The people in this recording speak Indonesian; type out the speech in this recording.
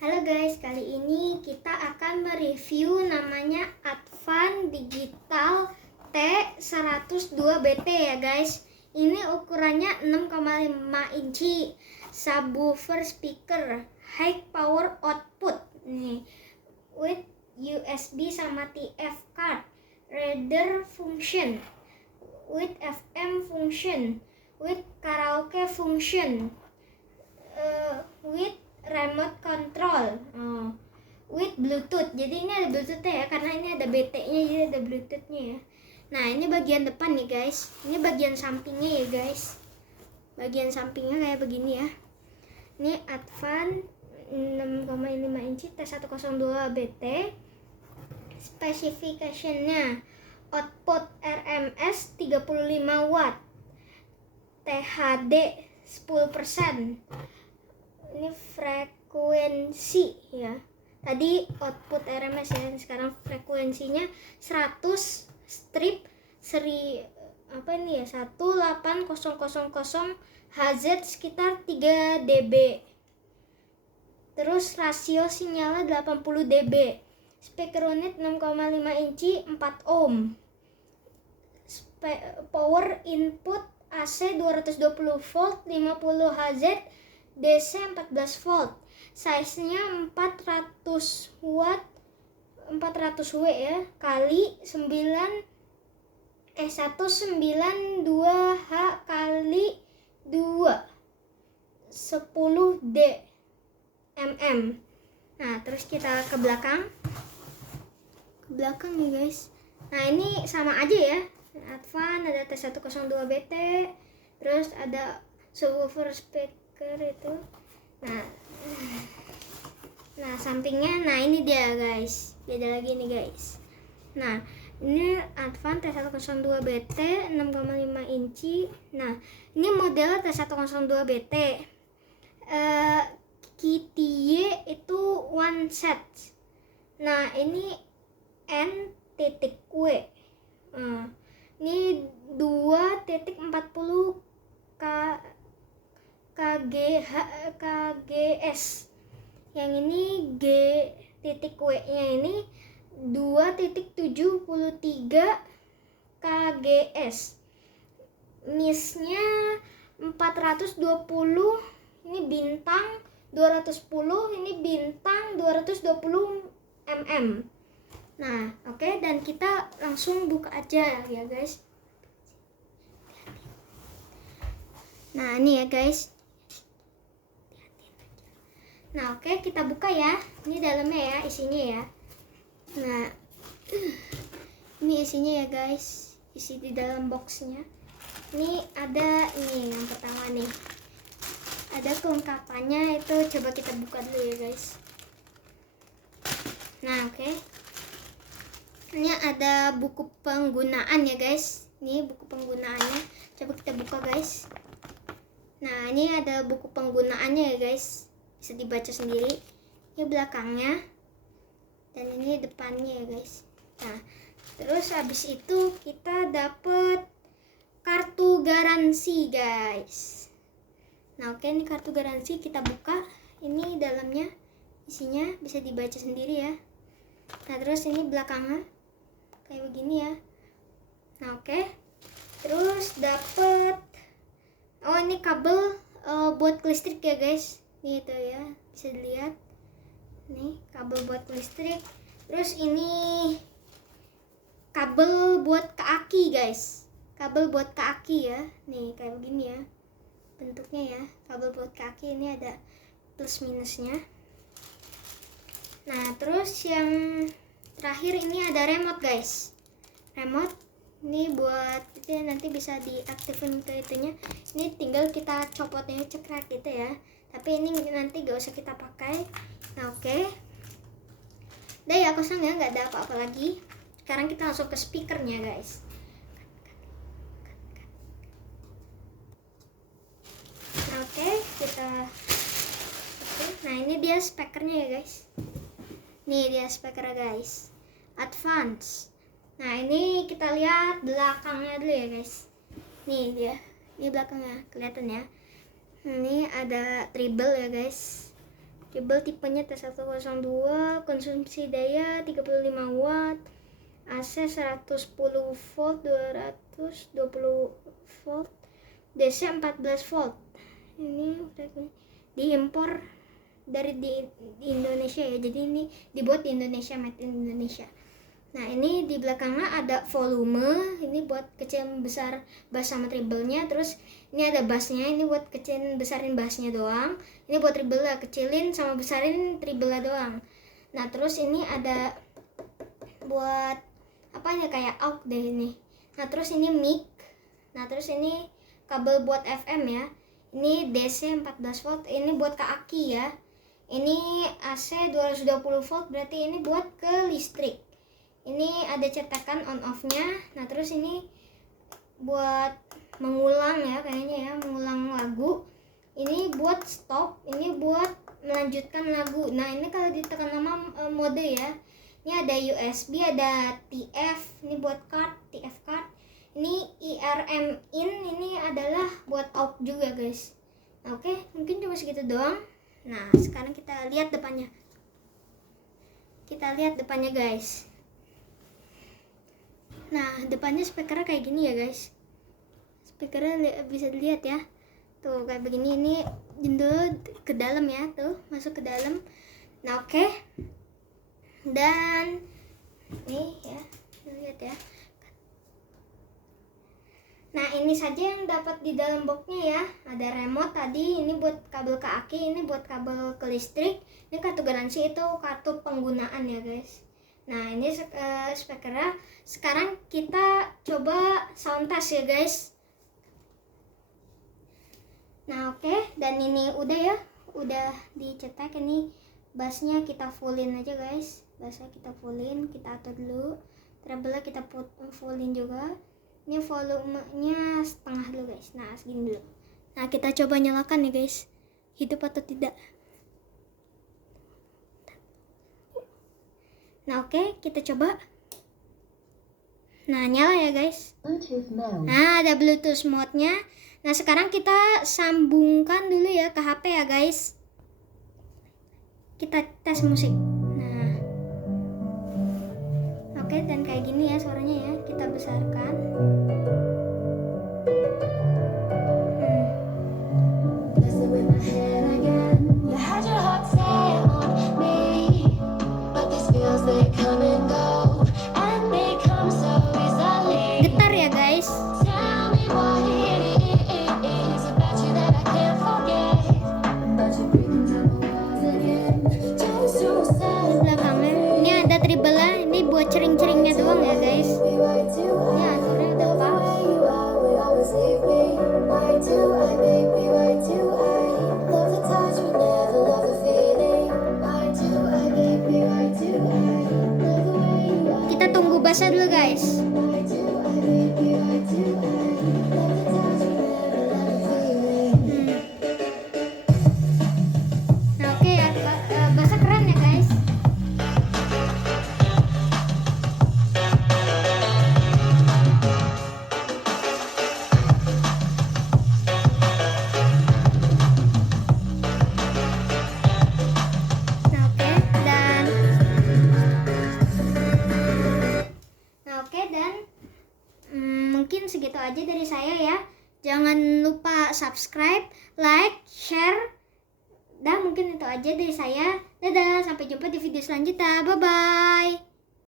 Halo guys, kali ini kita akan mereview namanya Advan Digital T102BT ya guys. Ini ukurannya 6,5 inci, subwoofer speaker, high power output nih, with USB sama TF card, reader function, with FM function, with karaoke function, with remote control, with bluetooth. Jadi ini ada bluetoothnya ya, karena ini ada BT nya, jadi ada bluetoothnya ya. Nah ini bagian depan nih guys, ini bagian sampingnya ya guys. Bagian sampingnya kayak begini ya. Ini Advan 6,5 inci T102BT. Spesifikasinya output RMS 35 watt, THD 10%. Ini frekuensi ya. Tadi output RMS ya, sekarang frekuensinya 100 strip seri apa ini ya, 18000 Hz sekitar 3 dB. Terus rasio sinyalnya 80 dB. Speaker unit 6,5 inci 4 ohm. Power input AC 220 volt 50 Hz, DC 14 volt. Size-nya 400 watt, 400 W ya, kali 192H kali 2 10 D mm. Nah, terus kita ke belakang nih guys. Nah, ini sama aja ya. Advan ada T102BT, terus ada subwoofer speaker itu. Nah sampingnya, nah ini dia guys, beda lagi nih guys. Nah ini Advan T102BT 6,5 inci. Nah ini model T102BT, KTY itu one set. Nah ini N.W, ini 2.40 kgs. Yang ini G.W nya ini 2.73 kgs. Misnya 420, ini bintang 210, ini bintang 220 mm. Nah oke, dan kita langsung buka aja ya guys. Nah ini ya guys. Nah oke, kita buka ya. Ini dalamnya ya, isinya ya. Nah ini isinya ya guys, isi di dalam boxnya. Ini ada, ini yang pertama nih, ada kelengkapannya itu. Coba kita buka dulu ya guys. Nah oke, ini ada buku penggunaan ya guys. Ini buku penggunaannya, coba kita buka guys. Nah ini ada buku penggunaannya ya guys, bisa dibaca sendiri. Ini belakangnya dan ini depannya ya guys. Nah terus habis itu kita dapet kartu garansi guys. Nah oke, ini kartu garansi, kita buka. Ini dalamnya, isinya bisa dibaca sendiri ya. Nah terus ini belakangnya kayak begini ya. Nah oke, terus dapet, oh ini kabel buat listrik ya guys. Ini itu ya, bisa dilihat. Nih kabel buat listrik. Terus ini kabel buat ke aki guys. Kabel buat ke aki ya. Nih kayak begini ya bentuknya ya. Kabel buat ke aki, ini ada plus minusnya. Nah terus yang terakhir ini ada remote guys. Remote ini buat itu ya, nanti bisa diaktifin ke itunya. Ini tinggal kita copotnya cekrek gitu ya, tapi ini nanti gak usah kita pakai. Nah oke, udah ya, kosong ya, nggak ada apa-apa lagi. Sekarang kita langsung ke speakernya guys. Nah oke, nah ini dia speakernya ya guys. Nih dia speakernya guys, Advance. Nah ini kita lihat belakangnya dulu ya guys. Nih dia, ini belakangnya kelihatan ya. Ini ada treble ya guys. Kabel tipenya T102, konsumsi daya 35 watt, AC 110 volt, 220 volt, DC 14 volt. Ini diimpor dari di Indonesia ya, jadi ini dibuat di Indonesia, made in Indonesia. Nah, ini di belakangnya ada volume, ini buat kecil besar bass sama treble-nya. Terus ini ada bassnya, ini buat kecilin besarin bassnya doang. Ini buat treble lah, kecilin sama besarin treble doang. Nah, terus ini ada buat apanya, kayak aux deh ini. Nah, terus ini mic. Nah, terus ini kabel buat FM ya. Ini DC 14 volt, ini buat ke aki ya. Ini AC 220 volt, berarti ini buat ke listrik. Ini ada cetakan on off-nya. Nah, terus ini buat mengulang ya, kayaknya ya, mengulang lagu. Ini buat stop, ini buat melanjutkan lagu. Nah, ini kalau ditekan lama mode ya. Ini ada USB, ada TF, ini buat card, TF card. Ini IRM in, ini adalah buat aux juga, guys. Nah, oke, mungkin cuma segitu doang. Nah, sekarang kita lihat depannya. Kita lihat depannya, guys. Nah, depannya speakernya kayak gini ya, guys. Speakernya bisa dilihat ya. Tuh, kayak begini. Ini jendela ke dalam ya, tuh, masuk ke dalam. Nah, oke. Dan nih ya, lihat ya. Nah, ini saja yang dapat di dalam boxnya ya. Ada remote tadi, ini buat kabel ke aki, ini buat kabel ke listrik. Ini kartu garansi, itu kartu penggunaan ya, guys. Nah, ini speakernya. Sekarang kita coba sound test ya, guys. Nah, oke. Dan ini udah ya, udah dicetak. Ini bassnya kita fullin aja, guys. Bassnya kita fullin, kita atur dulu. Treble kita fullin juga. Ini volumenya setengah dulu, guys. Nah, segini dulu. Nah, kita coba nyalakan ya, guys. Hidup atau tidak. Nah, oke, kita coba. Nah, nyala ya, guys. Nah, ada Bluetooth mode-nya. Nah, sekarang kita sambungkan dulu ya ke HP ya, guys. Kita tes musik. Nah, oke, dan kayak gini ya suaranya ya. Kita besarkan. Getar ya, guys. Belakangnya ini ada treble-nya, ini buat cering-ceringnya doang ya, guys. Ini aturnya udah pas. Kita tunggu bassnya dulu, guys. Nah, oke ya, bassnya keren ya, guys. Mungkin segitu aja dari saya ya. Jangan lupa subscribe, like, share. Dan mungkin itu aja dari saya. Dadah, sampai jumpa di video selanjutnya. Bye-bye.